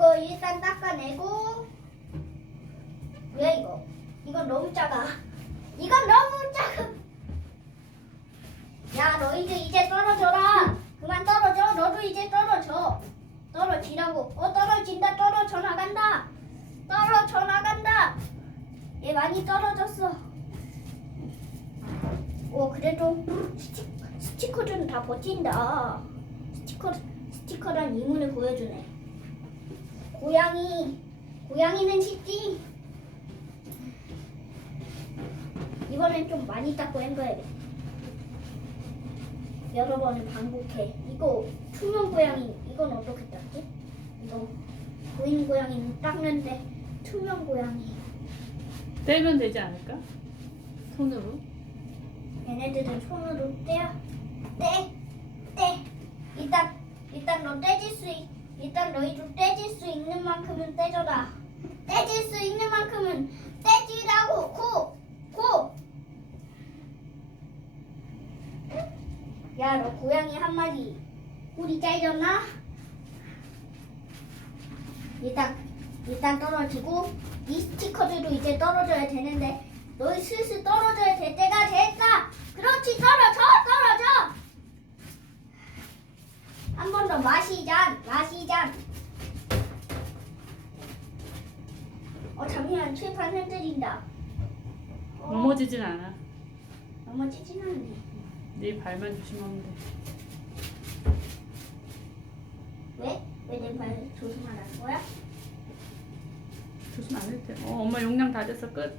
이거 일단 닦아내고 왜 이거? 이건 너무 작아. 이건 너무 작아. 야, 너희들 이제 떨어져라. 그만 떨어져. 너도 이제 떨어져. 떨어지라고. 어, 떨어진다. 떨어져 나간다. 떨어져 나간다. 얘 많이 떨어졌어. 오, 그래도 스티, 스티커들은 다 버틴다. 스티커, 스티커란 이문을 보여주네. 고양이, 고양이는 쉽지? 이번엔 좀 많이 닦고 헹궈야겠다. 여러 번을 반복해. 이거 투명 고양이, 이건 어떻게 닦지? 이거 보이는 고양이는 닦는데 투명 고양이. 떼면 되지 않을까? 손으로? 얘네들은 손으로 떼야 떼, 떼. 일단 일단 너 떼질 수 있, 일단 너희도 떼질 수 있는 만큼은 떼줘라. 떼질 수 있는 만큼은 떼지라고 고, 고. 야, 너 고양이 한 마리 우리 잘렸나? 일단 일단 떨어지고 이 스티커들도 이제 떨어져야 되는데 너희 슬슬 떨어져야 될 때가 됐다. 그렇지 떨어져 떨어져. 한 번 더 마시자 마시자. 어 잠시만 칠판 흔들린다. 어, 넘어지진 않아. 넘어지진 않네. 네 발만 조심하면 돼. 왜? 왜 내 발 조심하라는 거야? 조심 안 해도 돼. 어, 엄마 용량 다 됐어. 끝.